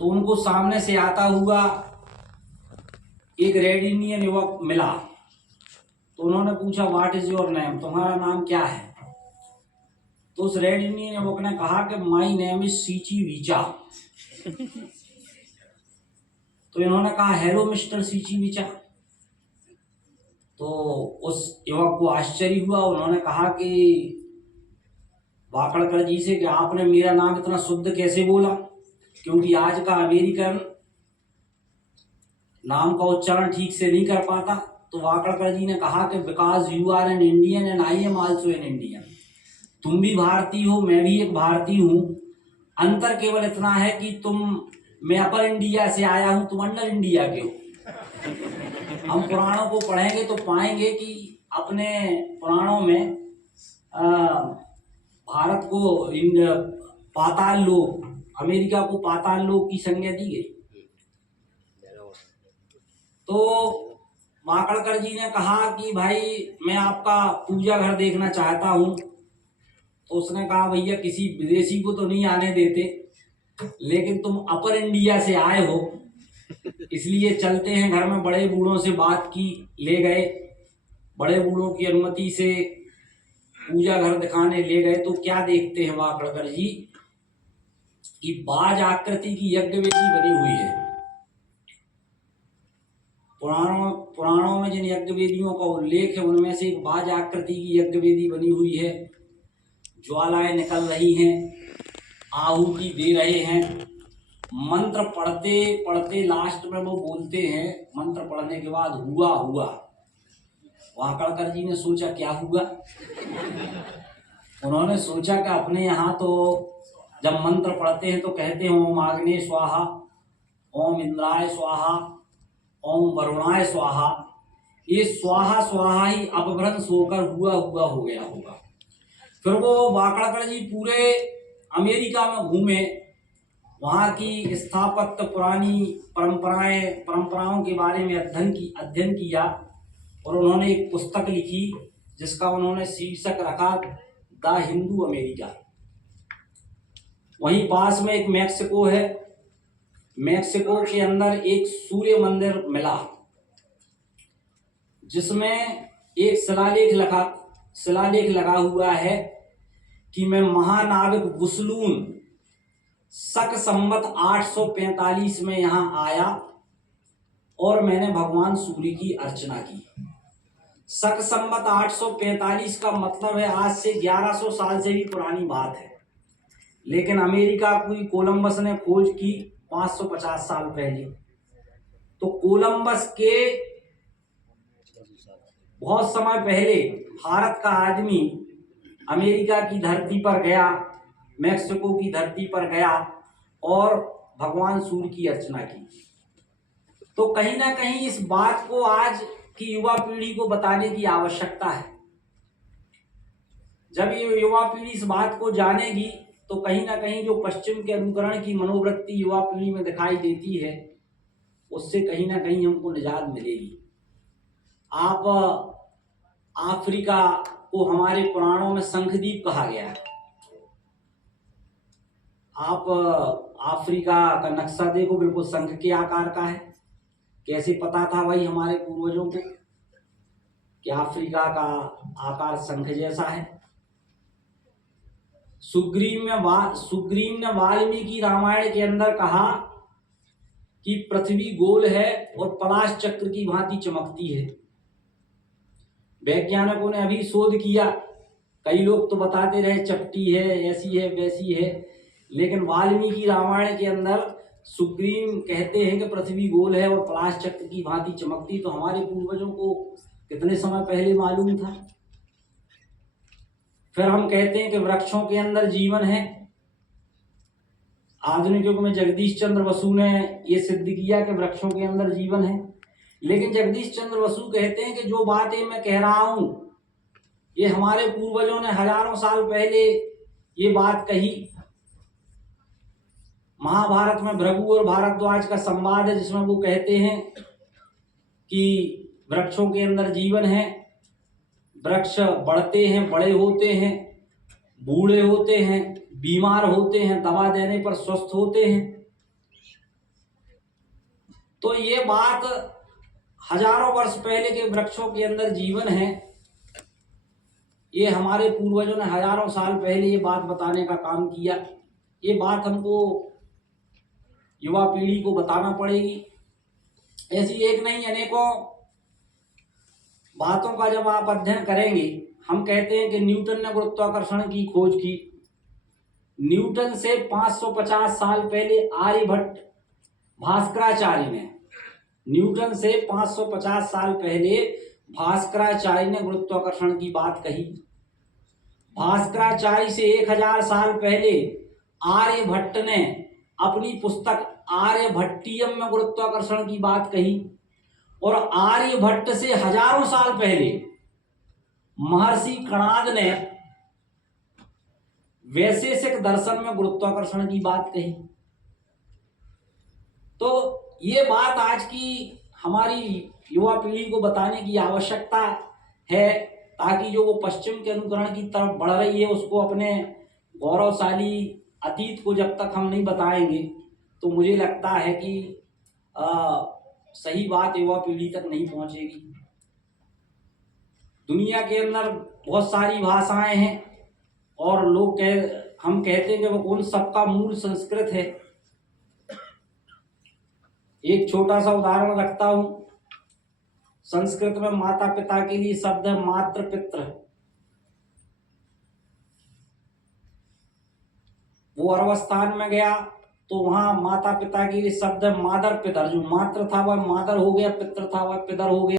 तो उनको सामने से आता हुआ एक रेड इंडियन युवक मिला। तो उन्होंने पूछा व्हाट इज योर नेम, तुम्हारा नाम क्या है। तो उस रेड इंडियन युवक ने कहा कि माई नेम इज सीची वीचा। तो इन्होंने कहा हेलो मिस्टर सीची वीचा। तो उस युवक को आश्चर्य हुआ। उन्होंने कहा कि वाकड़कर जी से कि आपने मेरा नाम इतना शुद्ध कैसे बोला, क्योंकि आज का अमेरिकन नाम का उच्चारण ठीक से नहीं कर पाता। तो वाकड़कर जी ने कहा कि because you are an Indian and I am also an Indian. तुम भी भारतीय हो, मैं भी एक भारतीय हूँ। अंतर केवल इतना है कि मैं अपर इंडिया से आया हूँ, तुम अंडर इंडिया के हो। हम पुराणों को पढ़ेंगे तो पाएंगे कि अपने पुराणों में भारत को पाताल लोक, अमेरिका को पाताल लोक की संज्ञा दी गई। तो वाकड़कर जी ने कहा कि भाई मैं आपका पूजा घर देखना चाहता हूँ। तो उसने कहा भैया किसी विदेशी को तो नहीं आने देते, लेकिन तुम अपर इंडिया से आए हो इसलिए चलते हैं। घर में बड़े बूढ़ों से बात की, ले गए, बड़े बूढ़ों की अनुमति से पूजा घर दिखाने ले गए। तो क्या देखते हैं वाकड़कर जी कि बाज आकृति की यज्ञ वेदी बनी हुई है। पुराणों में जिन यज्ञ वेदियों का उल्लेख है उनमें से एक बाज आकृति की यज्ञ वेदी बनी हुई है। ज्वालाएं निकल रही हैं, आहुति दे रहे हैं। मंत्र पढ़ते पढ़ते लास्ट में वो बोलते हैं, मंत्र पढ़ने के बाद हुआ हुआ। वाकड़कर जी ने सोचा क्या हुआ। उन्होंने सोचा कि अपने यहाँ तो जब मंत्र पढ़ते हैं तो कहते हैं ओम आग्नेय स्वाहा, ओम इंद्राय स्वाहा, ओम वरुणाय स्वाहा। ये स्वाहा स्वाहा ही अपभ्रंश होकर हुआ हुआ हो गया होगा। फिर वो वाकड़कर जी पूरे अमेरिका में घूमे, वहाँ की स्थापत्य पुरानी परंपराओं के बारे में अध्ययन किया और उन्होंने एक पुस्तक लिखी जिसका उन्होंने शीर्षक रखा द हिंदू अमेरिका। वहीं पास में एक मैक्सिको है, मैक्सिको के अंदर एक सूर्य मंदिर मिला जिसमें एक शिलालेख लगा हुआ है कि मैं महानाविक वुसलून शक संवत 845 में यहाँ आया और मैंने भगवान सूर्य की अर्चना की। शक संवत 845 का मतलब है आज से 1100 साल से भी पुरानी बात है, लेकिन अमेरिका की कोलंबस ने खोज की 550 साल पहले। तो कोलंबस के बहुत समय पहले भारत का आदमी अमेरिका की धरती पर गया, मैक्सिको की धरती पर गया और भगवान सूर्य की अर्चना की। तो कहीं ना कहीं इस बात को आज की युवा पीढ़ी को बताने की आवश्यकता है। जब ये युवा पीढ़ी इस बात को जानेगी तो कहीं ना कहीं जो पश्चिम के अनुकरण की मनोवृत्ति युवा पीढ़ी में दिखाई देती है उससे कहीं ना कहीं हमको निजात मिलेगी। आप अफ्रीका को हमारे पुराणों में शंखद्वीप कहा गया है। आप अफ्रीका का नक्शा देखो, बिल्कुल शंख के आकार का है। कैसे पता था भाई हमारे पूर्वजों को कि अफ्रीका का आकार शंख जैसा है। सुग्रीव ने वाल्मीकि रामायण के अंदर कहा कि पृथ्वी गोल है और पलाश चक्र की भांति चमकती है। वैज्ञानिकों ने अभी शोध किया, कई लोग तो बताते रहे चपटी है, ऐसी है, वैसी है, लेकिन वाल्मीकि रामायण के अंदर सुग्रीव कहते हैं कि पृथ्वी गोल है और पलाश चक्र की भांति चमकती। तो हमारे पूर्वजों को कितने समय पहले मालूम था। फिर हम कहते हैं कि वृक्षों के अंदर जीवन है। आधुनिक युग में जगदीश चंद्र बसु ने यह सिद्ध किया कि वृक्षों के अंदर जीवन है, लेकिन जगदीश चंद्र बसु कहते हैं कि जो बातें मैं कह रहा हूं ये हमारे पूर्वजों ने हजारों साल पहले ये बात कही। महाभारत में भृगु और भारद्वाज का संवाद है जिसमें वो कहते हैं कि वृक्षों के अंदर जीवन है। वृक्ष बढ़ते हैं, बड़े होते हैं, बूढ़े होते हैं, बीमार होते हैं, दवा देने पर स्वस्थ होते हैं। तो ये बात हजारों वर्ष पहले के वृक्षों के अंदर जीवन है। ये हमारे पूर्वजों ने हजारों साल पहले ये बात बताने का काम किया। ये बात हमको युवा पीढ़ी को बताना पड़ेगी। ऐसी एक नहीं अनेकों बातों का जब आप अध्ययन करेंगे, हम कहते हैं कि न्यूटन ने गुरुत्वाकर्षण की खोज की। न्यूटन से 550 साल पहले आर्यभट्ट भास्कराचार्य ने, न्यूटन से 550 साल पहले भास्कराचार्य ने गुरुत्वाकर्षण की बात कही। भास्कराचार्य से 1000 साल पहले आर्यभट्ट ने अपनी पुस्तक आर्यभट्टियम में गुरुत्वाकर्षण की बात कही। और आर्यभट्ट से हजारों साल पहले महर्षि कणाद ने वैशेषिक दर्शन में गुरुत्वाकर्षण की बात कही। तो ये बात आज की हमारी युवा पीढ़ी को बताने की आवश्यकता है, ताकि जो वो पश्चिम के अनुकरण की तरफ बढ़ रही है उसको अपने गौरवशाली अतीत को जब तक हम नहीं बताएंगे तो मुझे लगता है कि सही बात युवा पीढ़ी तक नहीं पहुंचेगी। दुनिया के अंदर बहुत सारी भाषाएं हैं और हम कहते हैं कि वो उन सबका मूल संस्कृत है। एक छोटा सा उदाहरण रखता हूं। संस्कृत में माता पिता के लिए शब्द है मातृ पितृ। वो अरबस्तान में गया तो वहां माता पिता के लिए शब्द है मादर पितर। जो मातृ था वह मादर हो गया, पितृ था वह पितर हो गया।